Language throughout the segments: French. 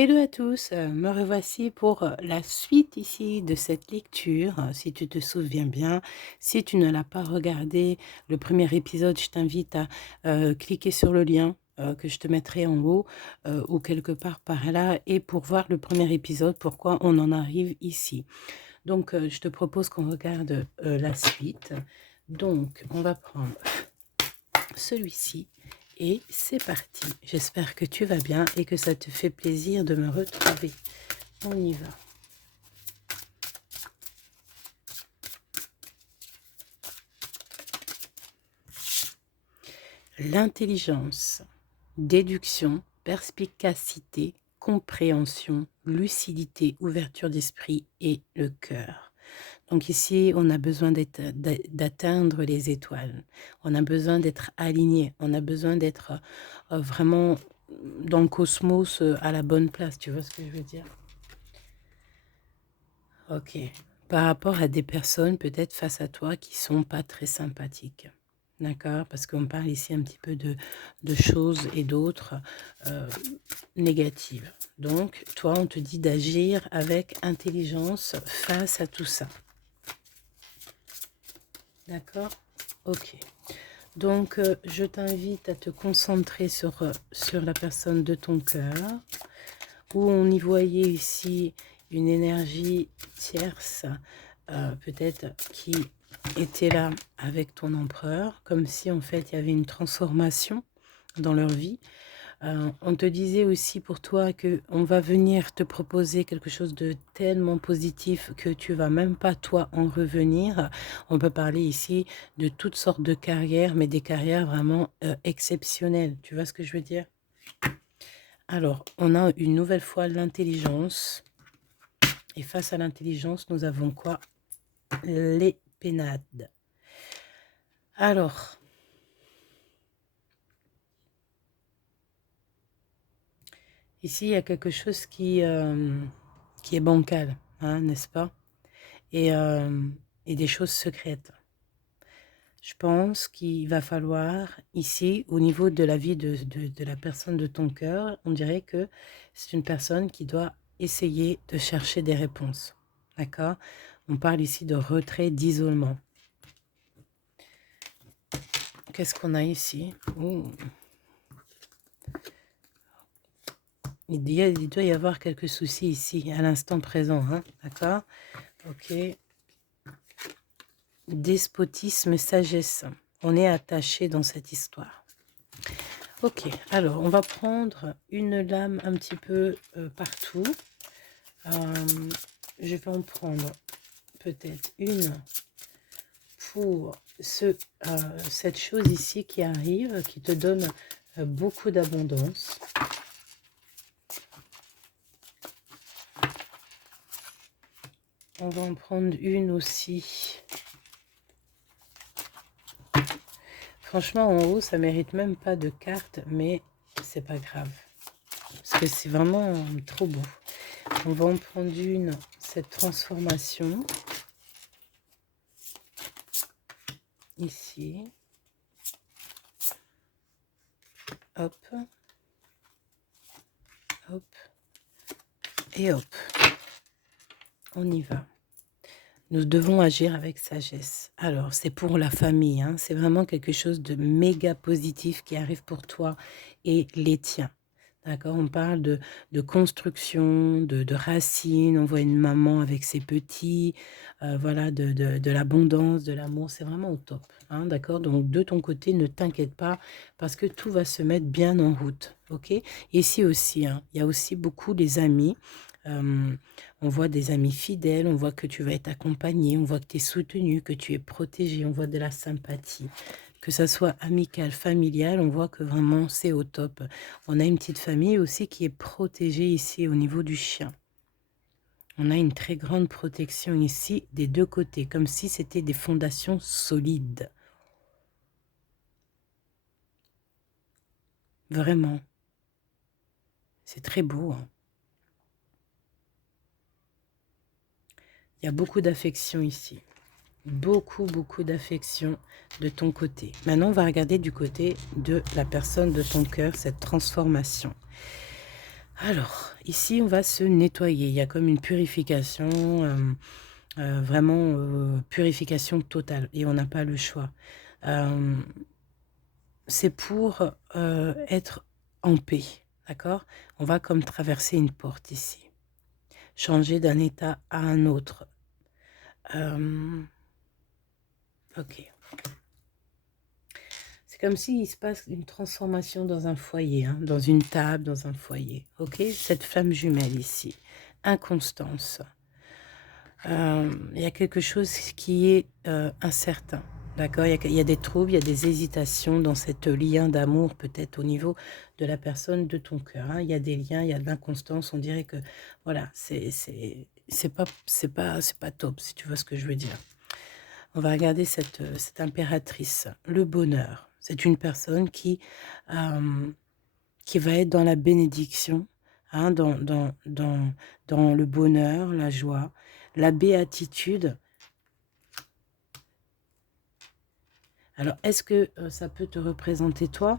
Hello à tous, me revoici pour la suite ici de cette lecture. Si tu te souviens bien, si tu ne l'as pas regardé, le premier épisode, je t'invite à cliquer sur le lien que je te mettrai en haut ou quelque part par là et pour voir le premier épisode, pourquoi on en arrive ici. Donc, je te propose qu'on regarde la suite. Donc, on va prendre celui-ci. Et c'est parti. J'espère que tu vas bien et que ça te fait plaisir de me retrouver. On y va. L'intelligence, déduction, perspicacité, compréhension, lucidité, ouverture d'esprit et le cœur. Donc ici, on a besoin d'atteindre les étoiles. On a besoin d'être aligné. On a besoin d'être vraiment dans le cosmos à la bonne place. Tu vois ce que je veux dire? Ok. Par rapport à des personnes peut-être face à toi qui sont pas très sympathiques. D'accord? Parce qu'on parle ici un petit peu de choses et d'autres négatives. Donc, toi, on te dit d'agir avec intelligence face à tout ça. D'accord? Ok. Donc, je t'invite à te concentrer sur la personne de ton cœur, où on y voyait ici une énergie tierce, peut-être qui était là avec ton empereur, comme si en fait il y avait une transformation dans leur vie. On te disait aussi pour toi que on va venir te proposer quelque chose de tellement positif que tu vas même pas toi en revenir. On peut parler ici de toutes sortes de carrières, mais des carrières vraiment exceptionnelles. Tu vois ce que je veux dire? Alors, on a une nouvelle fois l'intelligence. Et face à l'intelligence, nous avons quoi? Les pénades. Alors, ici, il y a quelque chose qui est bancal, hein, n'est-ce pas? Et, et des choses secrètes. Je pense qu'il va falloir, ici, au niveau de la vie de la personne de ton cœur, on dirait que c'est une personne qui doit essayer de chercher des réponses. D'accord? On parle ici de retrait, d'isolement. Qu'est-ce qu'on a ici? Ouh. Il doit y avoir quelques soucis ici, à l'instant présent. Hein? D'accord? Ok. Despotisme, sagesse. On est attaché dans cette histoire. Ok, alors on va prendre une lame un petit peu partout. Je vais en prendre peut-être une pour cette chose ici qui arrive, qui te donne beaucoup d'abondance. On va en prendre une aussi. Franchement, en haut, ça mérite même pas de carte, mais c'est pas grave. Parce que c'est vraiment trop beau. On va en prendre une, cette transformation. Ici. Hop. Hop. Et hop. On y va. Nous devons agir avec sagesse. Alors, c'est pour la famille, hein, c'est vraiment quelque chose de méga positif qui arrive pour toi et les tiens. D'accord? On parle de construction, de racines, on voit une maman avec ses petits, voilà, de l'abondance, de l'amour, c'est vraiment au top, hein, d'accord? Donc de ton côté, ne t'inquiète pas parce que tout va se mettre bien en route, OK? Ici aussi, hein, il y a aussi beaucoup les amis, on voit des amis fidèles, on voit que tu vas être accompagné, on voit que tu es soutenu, que tu es protégé, on voit de la sympathie. Que ça soit amical, familial, on voit que vraiment c'est au top. On a une petite famille aussi qui est protégée ici au niveau du chien. On a une très grande protection ici des deux côtés, comme si c'était des fondations solides. Vraiment. C'est très beau, hein. Il y a beaucoup d'affection ici. Beaucoup, beaucoup d'affection de ton côté. Maintenant, on va regarder du côté de la personne de ton cœur, cette transformation. Alors, ici, on va se nettoyer. Il y a comme une purification, vraiment purification totale. Et on n'a pas le choix. C'est pour être en paix. D'accord? On va comme traverser une porte ici. Changer d'un état à un autre. Ok. C'est comme s'il se passe une transformation dans un foyer, hein, dans une table, dans un foyer. Ok? Cette flamme jumelle ici. Inconstance. Il y a quelque chose qui est incertain. D'accord? Il y a des troubles, il y a des hésitations dans cet lien d'amour, peut-être au niveau de la personne de ton cœur. Hein. Il y a des liens, il y a de l'inconstance. On dirait que, voilà, c'est pas top, si tu vois ce que je veux dire. On va regarder cette impératrice. Le bonheur. C'est une personne qui va être dans la bénédiction, hein, dans le bonheur, la joie, la béatitude. Alors, est-ce que ça peut te représenter toi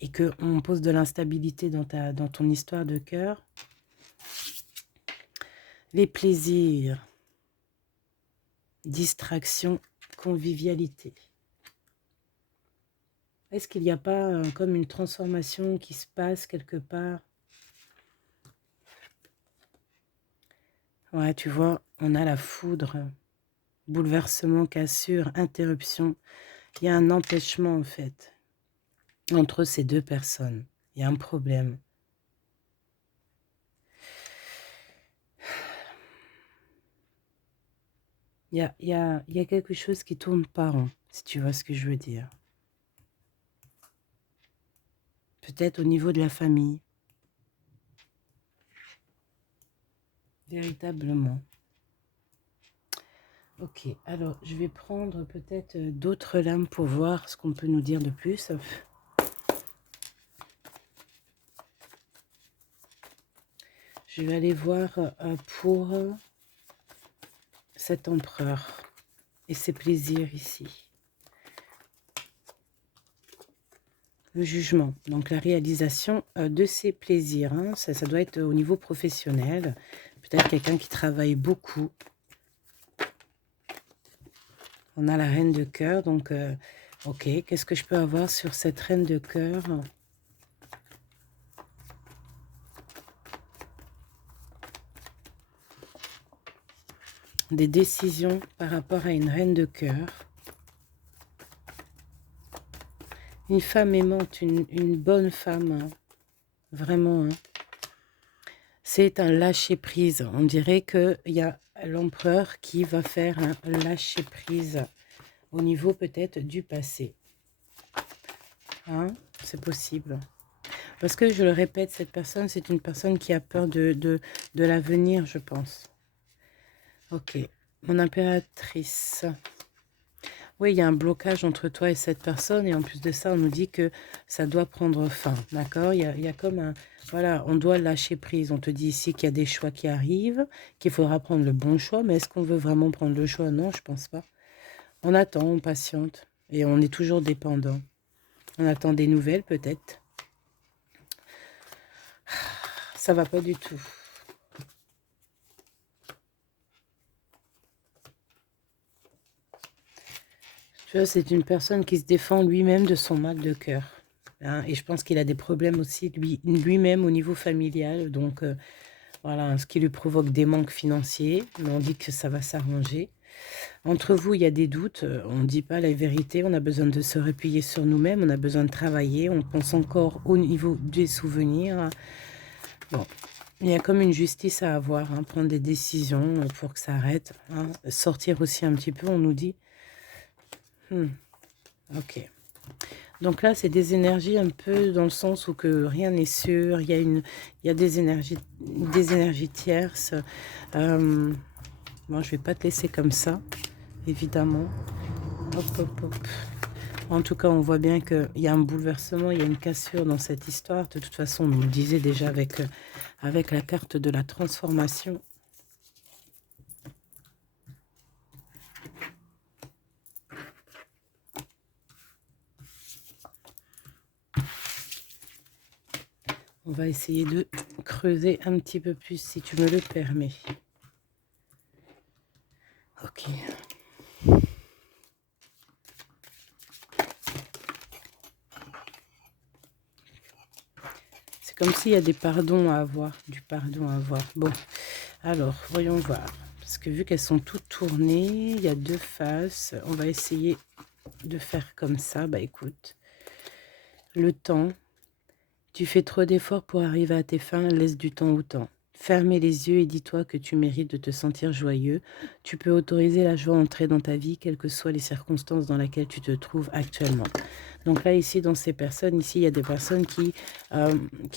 et qu'on pose de l'instabilité dans ton histoire de cœur? Les plaisirs, distraction, convivialité. Est-ce qu'il n'y a pas comme une transformation qui se passe quelque part? Ouais, tu vois, on a la foudre, bouleversement, cassure, interruption. Il y a un empêchement en fait entre ces deux personnes. Il y a un problème. Il y a quelque chose qui tourne pas rond, si tu vois ce que je veux dire. Peut-être au niveau de la famille. Véritablement. Ok, alors je vais prendre peut-être d'autres lames pour voir ce qu'on peut nous dire de plus. Je vais aller voir pour cet empereur et ses plaisirs ici. Le jugement, donc la réalisation de ses plaisirs. Hein. Ça doit être au niveau professionnel. Peut-être quelqu'un qui travaille beaucoup. On a la reine de cœur, donc ok, qu'est-ce que je peux avoir sur cette reine de cœur? Des décisions par rapport à une reine de cœur. Une femme aimante, une bonne femme, hein. Vraiment. Hein. C'est un lâcher-prise. On dirait qu'il y a l'empereur qui va faire un lâcher-prise au niveau peut-être du passé. Hein? C'est possible. Parce que, je le répète, cette personne, c'est une personne qui a peur de l'avenir, je pense. Ok. Mon impératrice. Oui, il y a un blocage entre toi et cette personne. Et en plus de ça, on nous dit que ça doit prendre fin. D'accord? Il y a comme un... Voilà, on doit lâcher prise. On te dit ici qu'il y a des choix qui arrivent, qu'il faudra prendre le bon choix. Mais est-ce qu'on veut vraiment prendre le choix? Non, je pense pas. On attend, on patiente. Et on est toujours dépendant. On attend des nouvelles, peut-être. Ça va pas du tout. Tu vois, c'est une personne qui se défend lui-même de son mal de cœur. Hein, et je pense qu'il a des problèmes aussi lui-même au niveau familial. Donc, voilà, ce qui lui provoque des manques financiers. Mais on dit que ça va s'arranger. Entre vous, il y a des doutes. On ne dit pas la vérité. On a besoin de se replier sur nous-mêmes. On a besoin de travailler. On pense encore au niveau des souvenirs. Bon, il y a comme une justice à avoir. Hein, prendre des décisions pour que ça arrête. Hein, sortir aussi un petit peu, on nous dit. Ok. Donc là, c'est des énergies un peu dans le sens où que rien n'est sûr. Il y a des énergies tierces. Bon, je vais pas te laisser comme ça, évidemment. Hop, hop, hop. En tout cas, on voit bien qu'il y a un bouleversement, il y a une cassure dans cette histoire. De toute façon, on nous le disait déjà avec la carte de la transformation. On va essayer de creuser un petit peu plus, si tu me le permets. Ok. C'est comme s'il y a des pardons à avoir, du pardon à avoir. Bon, alors, voyons voir. Parce que vu qu'elles sont toutes tournées, il y a deux faces. On va essayer de faire comme ça. Bah écoute, le temps. Tu fais trop d'efforts pour arriver à tes fins, laisse du temps au temps. Fermez les yeux et dis-toi que tu mérites de te sentir joyeux. Tu peux autoriser la joie à entrer dans ta vie, quelles que soient les circonstances dans lesquelles tu te trouves actuellement. Donc là, ici, dans ces personnes, ici, il y a des personnes qui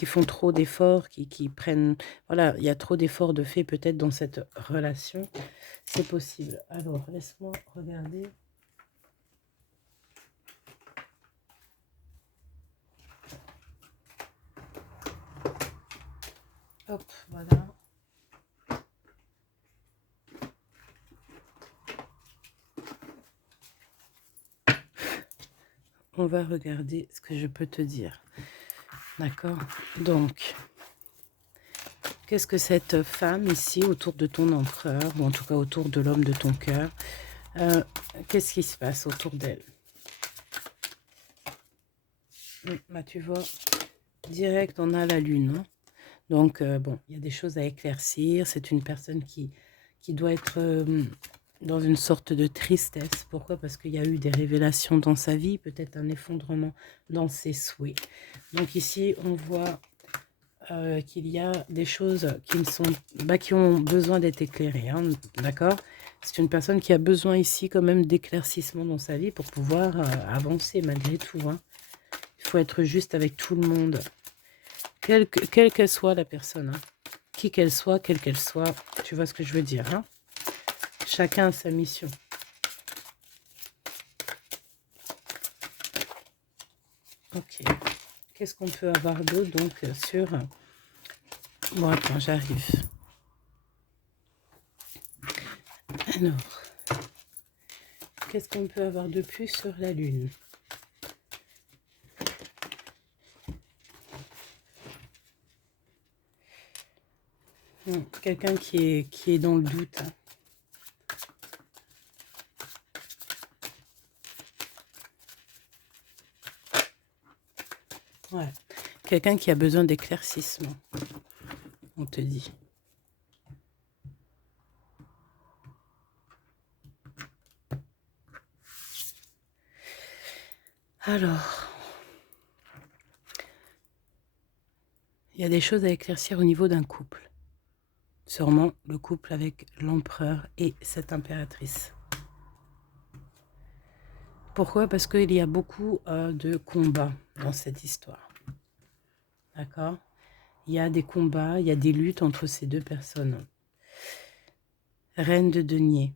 font trop d'efforts, qui prennent... Voilà, il y a trop d'efforts de fait peut-être dans cette relation. C'est possible. Alors, laisse-moi regarder. Hop, voilà. On va regarder ce que je peux te dire. D'accord? Donc, qu'est-ce que cette femme ici, autour de ton empereur, ou en tout cas autour de l'homme de ton cœur, qu'est-ce qui se passe autour d'elle? Bah, tu vois, direct, on a la lune. Hein. Donc, bon, il y a des choses à éclaircir. C'est une personne qui doit être dans une sorte de tristesse. Pourquoi? Parce qu'il y a eu des révélations dans sa vie, peut-être un effondrement dans ses souhaits. Donc ici, on voit qu'il y a des choses qui ont besoin d'être éclairées. Hein, d'accord? C'est une personne qui a besoin ici quand même d'éclaircissement dans sa vie pour pouvoir avancer malgré tout. Hein. Il faut être juste avec tout le monde. Quelle qu'elle soit la personne, hein. Qui qu'elle soit, quelle qu'elle soit, tu vois ce que je veux dire. Hein. Chacun a sa mission. Ok. Qu'est-ce qu'on peut avoir d'autre donc sur... Bon, attends, j'arrive. Alors, qu'est-ce qu'on peut avoir de plus sur la Lune? Quelqu'un qui est dans le doute. Hein. Ouais. Quelqu'un qui a besoin d'éclaircissement, on te dit. Alors, il y a des choses à éclaircir au niveau d'un couple. Sûrement le couple avec l'empereur et cette impératrice. Pourquoi? Parce qu'il y a beaucoup de combats dans cette histoire. D'accord? Il y a des combats, il y a des luttes entre ces deux personnes. Reine de denier.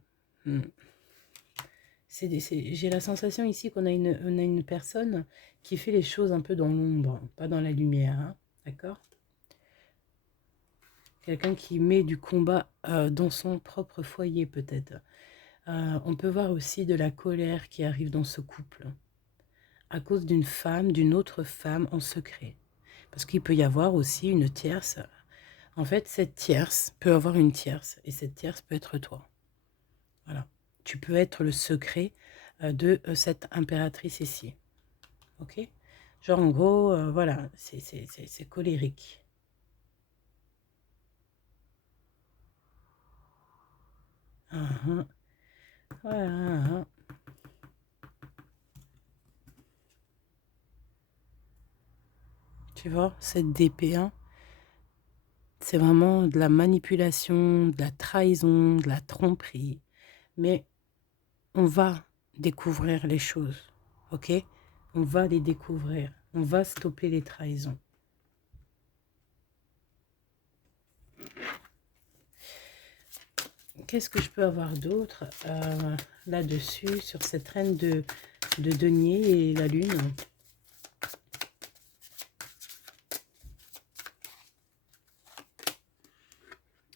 J'ai la sensation ici qu'on a une personne qui fait les choses un peu dans l'ombre, pas dans la lumière. Hein? D'accord? Quelqu'un qui met du combat dans son propre foyer peut-être. On peut voir aussi de la colère qui arrive dans ce couple à cause d'une femme, d'une autre femme en secret. Parce qu'il peut y avoir aussi une tierce. En fait, cette tierce peut avoir une tierce et cette tierce peut être toi. Voilà. Tu peux être le secret de cette impératrice ici. Ok? Genre en gros, voilà, c'est colérique. Voilà. Tu vois, cette DP1, c'est vraiment de la manipulation, de la trahison, de la tromperie. Mais on va découvrir les choses, ok? On va les découvrir. On va stopper les trahisons. Qu'est-ce que je peux avoir d'autre là-dessus, sur cette reine de denier et la lune?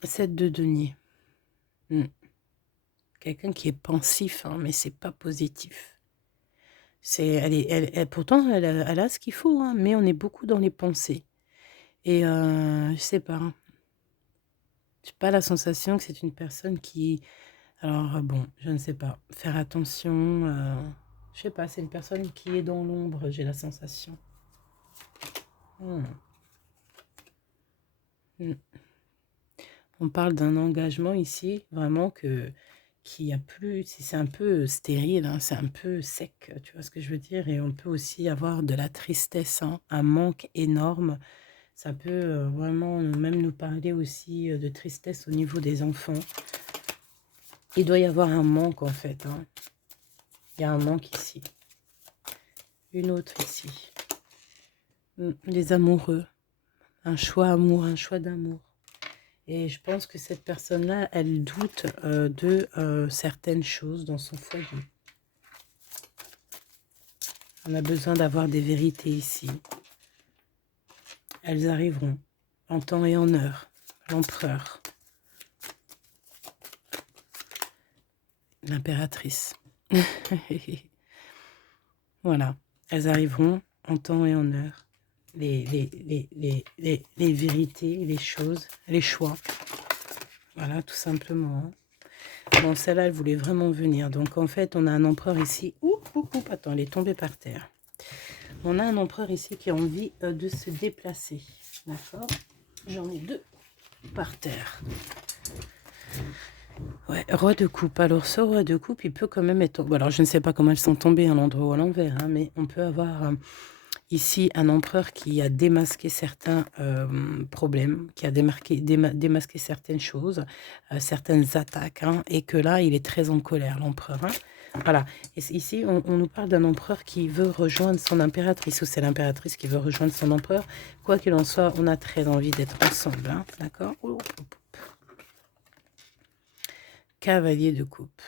Cette de denier. Quelqu'un qui est pensif, hein, mais c'est pas positif. Pourtant, elle a ce qu'il faut, hein, mais on est beaucoup dans les pensées. Et je sais pas, j'ai pas la sensation que c'est une personne qui... Alors bon, je ne sais pas. Faire attention, je sais pas, c'est une personne qui est dans l'ombre, j'ai la sensation. Hmm. Hmm. On parle d'un engagement ici, vraiment qui a plus, c'est un peu stérile, hein, c'est un peu sec, tu vois ce que je veux dire? Et on peut aussi avoir de la tristesse, hein, un manque énorme. Ça peut vraiment même nous parler aussi de tristesse au niveau des enfants. Il doit y avoir un manque en fait, hein. Il y a un manque ici. Une autre ici. Les amoureux. Un choix amour, un choix d'amour. Et je pense que cette personne-là, elle doute de certaines choses dans son foyer. On a besoin d'avoir des vérités ici. Elles arriveront en temps et en heure. L'empereur. L'impératrice. Voilà. Elles arriveront en temps et en heure. Les vérités, les choses, les choix. Voilà, tout simplement. Bon, celle-là, elle voulait vraiment venir. Donc, en fait, on a un empereur ici. Oup, attends, elle est tombée par terre. On a un empereur ici qui a envie de se déplacer. D'accord? J'en ai deux par terre. Ouais, roi de coupe. Alors, ce roi de coupe, il peut quand même être... Bon, alors, je ne sais pas comment elles sont tombées à l'endroit ou à l'envers, hein, mais on peut avoir ici un empereur qui a démasqué certains problèmes, qui a démasqué certaines choses, certaines attaques, hein, et que là, il est très en colère, l'empereur. Hein. Voilà. Et ici, on nous parle d'un empereur qui veut rejoindre son impératrice, ou c'est l'impératrice qui veut rejoindre son empereur. Quoi qu'il en soit, on a très envie d'être ensemble. Hein, d'accord? Cavalier de coupe.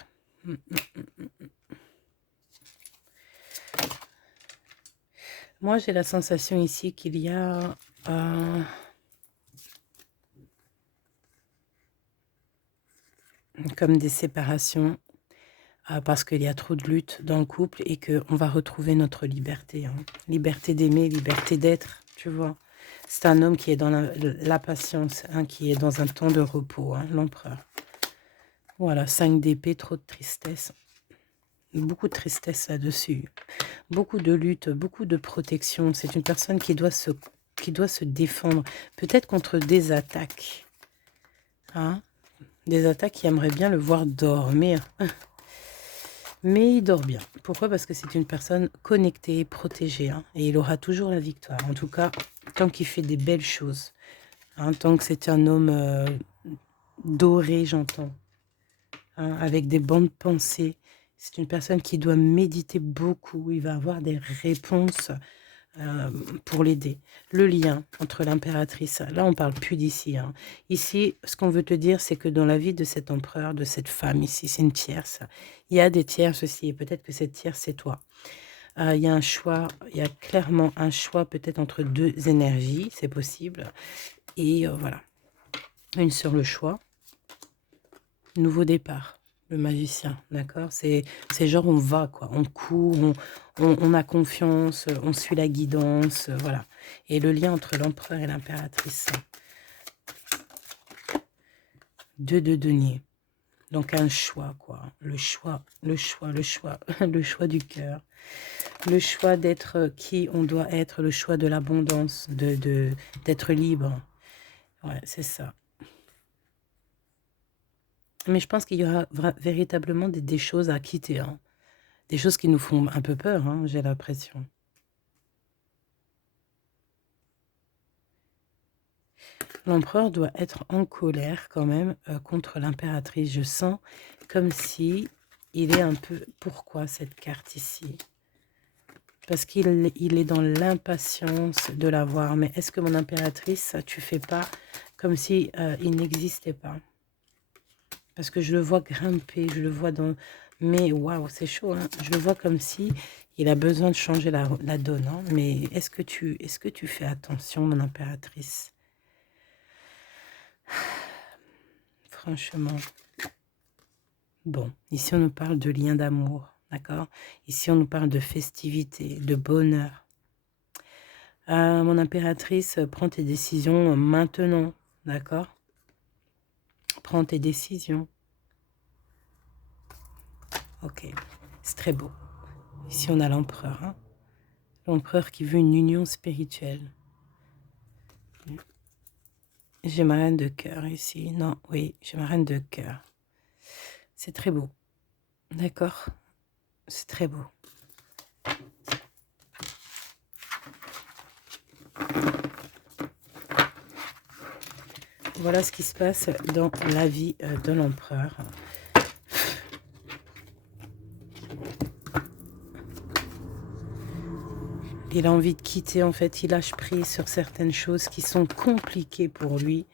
Moi, j'ai la sensation ici qu'il y a... comme des séparations, parce qu'il y a trop de lutte dans le couple et qu'on va retrouver notre liberté. Hein. Liberté d'aimer, liberté d'être, tu vois. C'est un homme qui est dans la patience, hein, qui est dans un temps de repos, hein, l'empereur. Voilà, 5 d'épée, trop de tristesse. Beaucoup de tristesse là-dessus. Beaucoup de lutte, beaucoup de protection. C'est une personne qui doit se défendre, peut-être contre des attaques. Hein, des attaques qui aimeraient bien le voir dormir. Mais il dort bien. Pourquoi? Parce que c'est une personne connectée, protégée. Hein, et il aura toujours la victoire. En tout cas, tant qu'il fait des belles choses. Hein, tant que c'est un homme doré, j'entends. Hein, avec des bonnes pensées. C'est une personne qui doit méditer beaucoup. Il va avoir des réponses pour l'aider. Le lien entre l'impératrice, là on parle plus d'ici. Hein. Ici, ce qu'on veut te dire, c'est que dans la vie de cet empereur, de cette femme ici, c'est une tierce. Il y a des tierces aussi, et peut-être que cette tierce, c'est toi. Il y a un choix, il y a clairement un choix peut-être entre deux énergies, c'est possible. Et voilà, une sur le choix, nouveau départ. Le magicien, d'accord? C'est genre on va, quoi. On court, on a confiance, on suit la guidance, voilà. Et le lien entre l'empereur et l'impératrice. Deux de denier. Donc un choix, quoi. Le choix, le choix du cœur. Le choix d'être qui on doit être, le choix de l'abondance, d'être libre. Ouais, c'est ça. Mais je pense qu'il y aura véritablement des choses à quitter, hein. Des choses qui nous font un peu peur, hein, j'ai l'impression. L'empereur doit être en colère quand même contre l'impératrice. Je sens comme si il est un peu... Pourquoi cette carte ici? Parce qu'il est dans l'impatience de la voir. Mais est-ce que mon impératrice, tu fais pas comme si il n'existait pas? Parce que je le vois grimper, je le vois dans... Mais waouh, c'est chaud, hein. Je le vois comme si il a besoin de changer la donne. Hein. Mais est-ce que tu fais attention, mon impératrice? Franchement. Bon, ici on nous parle de lien d'amour, d'accord? Ici on nous parle de festivité, de bonheur. Mon impératrice, prends tes décisions maintenant, d'accord? Prends tes décisions. Ok, c'est très beau. Ici, on a l'empereur, hein? L'empereur qui veut une union spirituelle. J'ai ma reine de cœur ici. Non, oui, j'ai ma reine de cœur. C'est très beau. D'accord? C'est très beau. Voilà ce qui se passe dans la vie de l'empereur. Il a envie de quitter, en fait, il lâche prise sur certaines choses qui sont compliquées pour lui.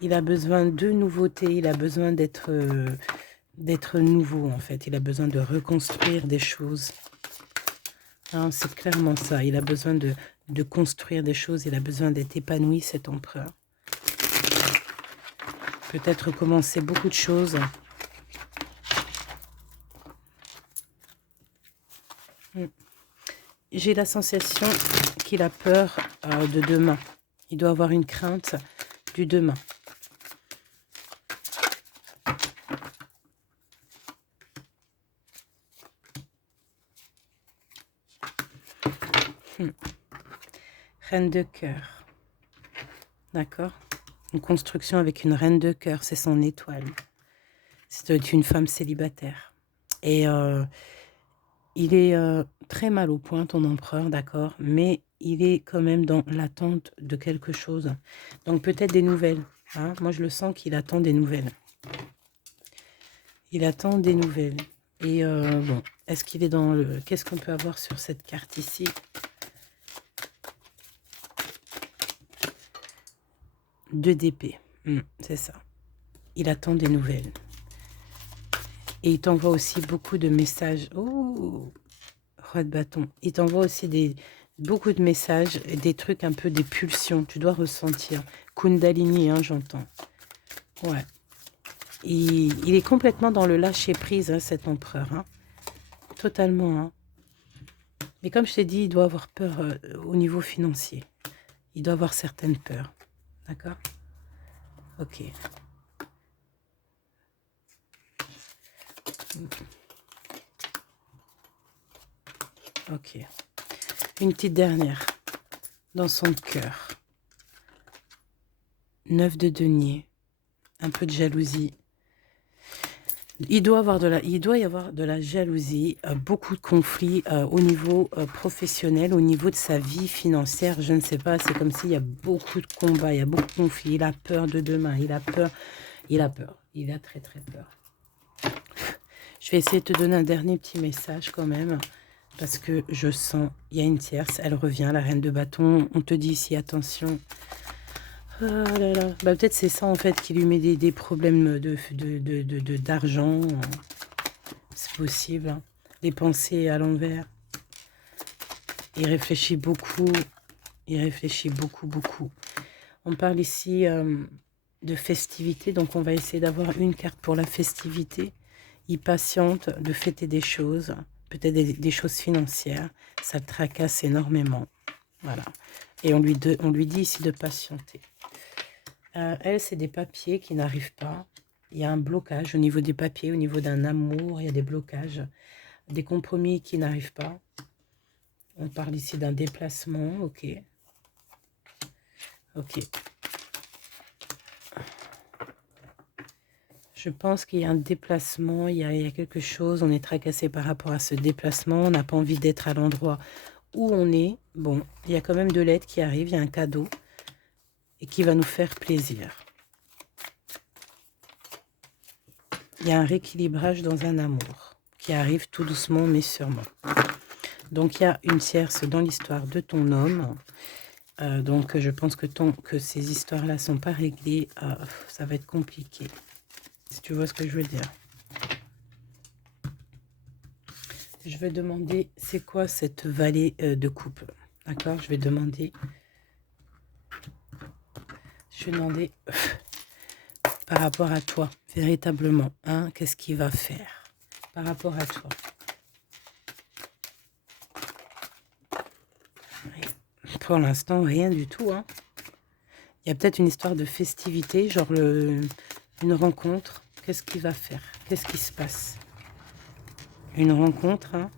Il a besoin de nouveautés, il a besoin d'être nouveau, en fait. Il a besoin de reconstruire des choses. Hein, c'est clairement ça. Il a besoin de construire des choses, il a besoin d'être épanoui, cet empereur. Peut-être commencer beaucoup de choses. J'ai la sensation qu'il a peur de demain. Il doit avoir une crainte du demain. Reine de cœur. D'accord? Une construction avec une reine de cœur, c'est son étoile. C'est une femme célibataire. Et il est très mal au point, ton empereur, d'accord? Mais il est quand même dans l'attente de quelque chose. Donc peut-être des nouvelles. Hein? Moi, je le sens qu'il attend des nouvelles. Il attend des nouvelles. Et bon, est-ce qu'il est dans le... Qu'est-ce qu'on peut avoir sur cette carte ici? Deux d'épée. C'est ça. Il attend des nouvelles. Et il t'envoie aussi beaucoup de messages. Oh, roi de bâton. Il t'envoie aussi beaucoup de messages, des trucs un peu, des pulsions. Tu dois ressentir. Kundalini, hein, j'entends. Ouais. Il est complètement dans le lâcher-prise, hein, cet empereur. Hein. Totalement. Hein. Mais comme je t'ai dit, il doit avoir peur au niveau financier. Il doit avoir certaines peurs. D'accord? Ok. Ok. Une petite dernière. Dans son cœur. 9 de denier. Un peu de jalousie. Il doit y avoir de la jalousie, beaucoup de conflits au niveau professionnel, au niveau de sa vie financière. Je ne sais pas, c'est comme s'il y a beaucoup de combats, il y a beaucoup de conflits. Il a peur de demain, il a peur, il a peur, il a très très peur. Je vais essayer de te donner un dernier petit message quand même, parce que je sens, il y a une tierce, elle revient, la reine de bâton. On te dit ici, attention. Oh là là. Bah, peut-être c'est ça en fait qui lui met des problèmes d'argent. C'est possible. Hein. Des pensées à l'envers. Il réfléchit beaucoup. Il réfléchit beaucoup, beaucoup. On parle ici de festivité. Donc on va essayer d'avoir une carte pour la festivité. Il patiente de fêter des choses. Peut-être des choses financières. Ça le tracasse énormément. Voilà. Et on lui dit ici de patienter. Elle, c'est des papiers qui n'arrivent pas. Il y a un blocage au niveau des papiers, au niveau d'un amour, il y a des blocages, des compromis qui n'arrivent pas. On parle ici d'un déplacement, ok. Ok. Je pense qu'il y a un déplacement, il y a quelque chose, on est tracassé par rapport à ce déplacement, on n'a pas envie d'être à l'endroit où on est. Bon, il y a quand même de l'aide qui arrive, il y a un cadeau et qui va nous faire plaisir. Il y a un rééquilibrage dans un amour qui arrive tout doucement mais sûrement. Donc il y a une tierce dans l'histoire de ton homme. Donc je pense que ces histoires-là ne sont pas réglées. Ça va être compliqué. Si tu vois ce que je veux dire. Je vais demander, c'est quoi cette vallée de coupe? D'accord? Je vais demander par rapport à toi, véritablement. Hein, qu'est-ce qu'il va faire par rapport à toi? Pour l'instant, rien du tout, hein. Il y a peut-être une histoire de festivité, genre une rencontre. Qu'est-ce qu'il va faire? Qu'est-ce qui se passe? Une rencontre, hein.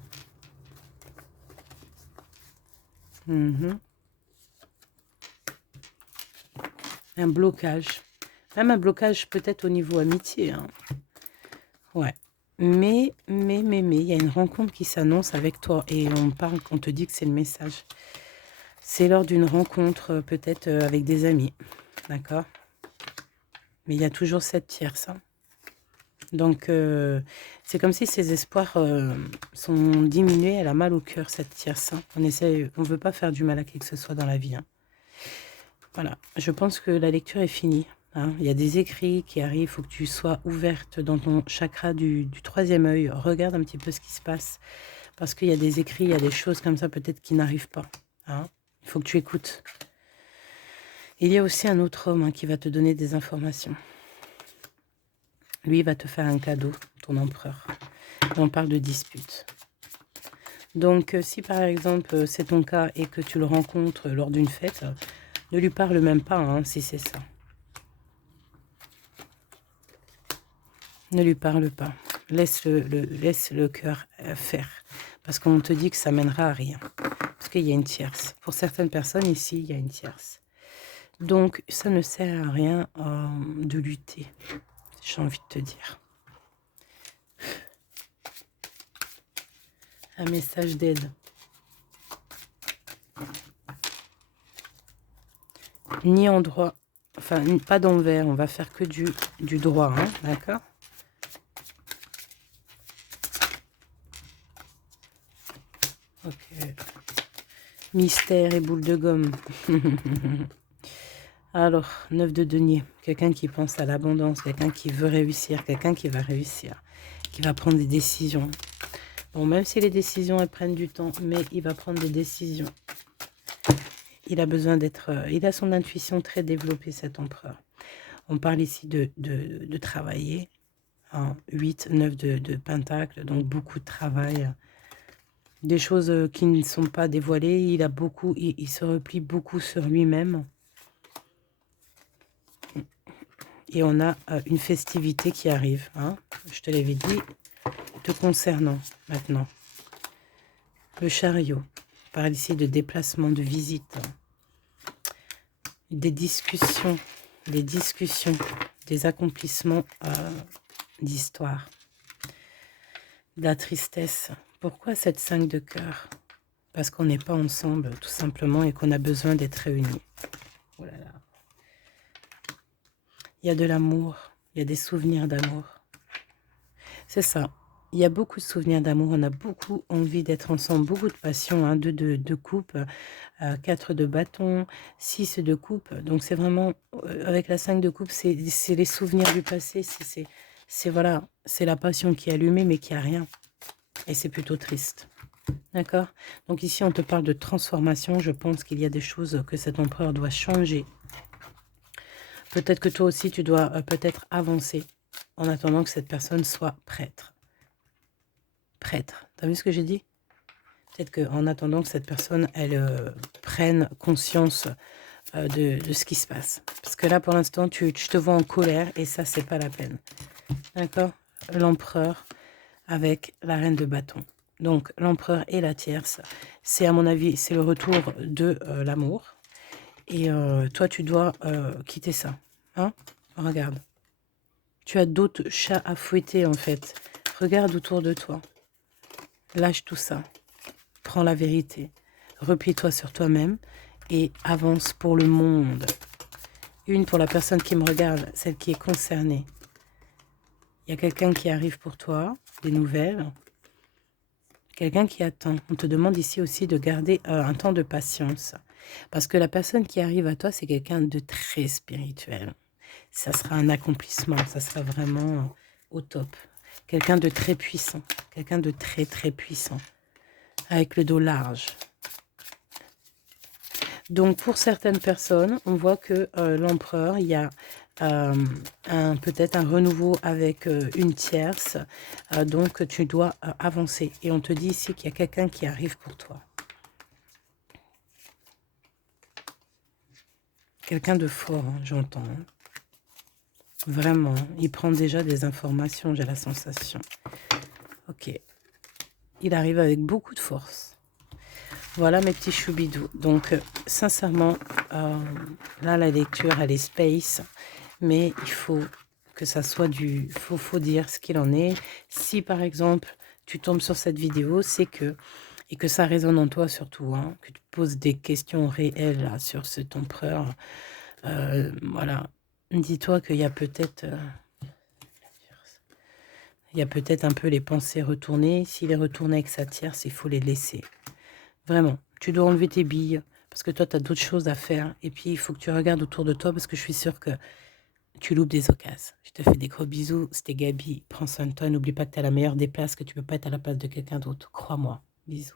Un blocage. Même un blocage peut-être au niveau amitié, hein. Ouais. Mais, il y a une rencontre qui s'annonce avec toi et on te dit que c'est le message. C'est lors d'une rencontre, peut-être avec des amis, d'accord? Mais il y a toujours cette tierce, hein. Donc, c'est comme si ses espoirs sont diminués. Elle a mal au cœur, cette tierce, hein. On veut pas faire du mal à qui que ce soit dans la vie, hein. Voilà, je pense que la lecture est finie, hein. Il y a des écrits qui arrivent, il faut que tu sois ouverte dans ton chakra du troisième œil. Regarde un petit peu ce qui se passe, parce qu'il y a des écrits, il y a des choses comme ça peut-être qui n'arrivent pas, hein. Il faut que tu écoutes. Il y a aussi un autre homme, hein, qui va te donner des informations. Lui, il va te faire un cadeau, ton empereur. On parle de dispute. Donc, si par exemple, c'est ton cas et que tu le rencontres lors d'une fête, ne lui parle même pas, hein, si c'est ça. Ne lui parle pas. Laisse le cœur faire. Parce qu'on te dit que ça mènera à rien. Parce qu'il y a une tierce. Pour certaines personnes, ici, il y a une tierce. Donc, ça ne sert à rien de lutter. J'ai envie de te dire. Un message d'aide. Ni en droit. Enfin, pas d'envers. On va faire que du droit, hein, d'accord? Ok. Mystère et boule de gomme. Alors, 9 de denier. Quelqu'un qui pense à l'abondance, quelqu'un qui veut réussir, quelqu'un qui va réussir, qui va prendre des décisions. Bon, même si les décisions, elles prennent du temps, mais il va prendre des décisions. Il a besoin d'être... il a son intuition très développée, cet empereur. On parle ici de travailler. Hein, 8, 9 de pentacle, donc beaucoup de travail. Des choses qui ne sont pas dévoilées. Il se replie beaucoup sur lui-même. Et on a une festivité qui arrive, hein. Je te l'avais dit, te concernant maintenant. Le chariot. On parle ici de déplacement, de visite. Des discussions, des accomplissements d'histoire. De la tristesse. Pourquoi cette 5 de cœur? Parce qu'on n'est pas ensemble, tout simplement, et qu'on a besoin d'être réunis. Oh là là. Il y a de l'amour, il y a des souvenirs d'amour. C'est ça. Il y a beaucoup de souvenirs d'amour, on a beaucoup envie d'être ensemble, beaucoup de passion, hein, 2 de coupe, 4 de bâton, 6 de coupe. Donc c'est vraiment, avec la 5 de coupe, c'est les souvenirs du passé, voilà, c'est la passion qui est allumée mais qui a rien. Et c'est plutôt triste. D'accord? Donc ici, on te parle de transformation. Je pense qu'il y a des choses que cet empereur doit changer. Peut-être que toi aussi, tu dois peut-être avancer en attendant que cette personne soit prêtre. Prêtre. T'as vu ce que j'ai dit? Peut-être qu'en attendant que cette personne, elle prenne conscience de ce qui se passe. Parce que là, pour l'instant, tu te vois en colère et ça, c'est pas la peine. D'accord? L'empereur avec la reine de bâton. Donc, l'empereur et la tierce, c'est à mon avis, c'est le retour de l'amour. Et toi, tu dois quitter ça. Hein? Regarde. Tu as d'autres chats à fouetter, en fait. Regarde autour de toi. Lâche tout ça. Prends la vérité. Replie-toi sur toi-même et avance pour le monde. Une pour la personne qui me regarde, celle qui est concernée. Il y a quelqu'un qui arrive pour toi, des nouvelles. Quelqu'un qui attend. On te demande ici aussi de garder un temps de patience. Parce que la personne qui arrive à toi, c'est quelqu'un de très spirituel. Ça sera un accomplissement. Ça sera vraiment au top. Quelqu'un de très puissant. Quelqu'un de très, très puissant. Avec le dos large. Donc, pour certaines personnes, on voit que l'empereur, il y a peut-être un renouveau avec une tierce. Donc, tu dois avancer. Et on te dit ici qu'il y a quelqu'un qui arrive pour toi. quelqu'un de fort, hein, j'entends. Hein. Vraiment, il prend déjà des informations, j'ai la sensation. Ok. Il arrive avec beaucoup de force. Voilà mes petits choubidous. Donc, sincèrement, là, la lecture, elle est space. Mais il faut que ça soit du... faut dire ce qu'il en est. Si, par exemple, tu tombes sur cette vidéo, c'est que... Et que ça résonne en toi surtout, hein, que tu poses des questions réelles là, sur cet empereur. Voilà. Dis-toi qu'il y a peut-être... il y a peut-être un peu les pensées retournées. S'il est retourné avec sa tierce, il faut les laisser. Vraiment. Tu dois enlever tes billes parce que toi, tu as d'autres choses à faire. Et puis, il faut que tu regardes autour de toi parce que je suis sûre que tu loupes des occasions. Je te fais des gros bisous. C'était Gabi. Prends soin de toi. N'oublie pas que tu as la meilleure des places, que tu peux pas être à la place de quelqu'un d'autre. Crois-moi. Bisous.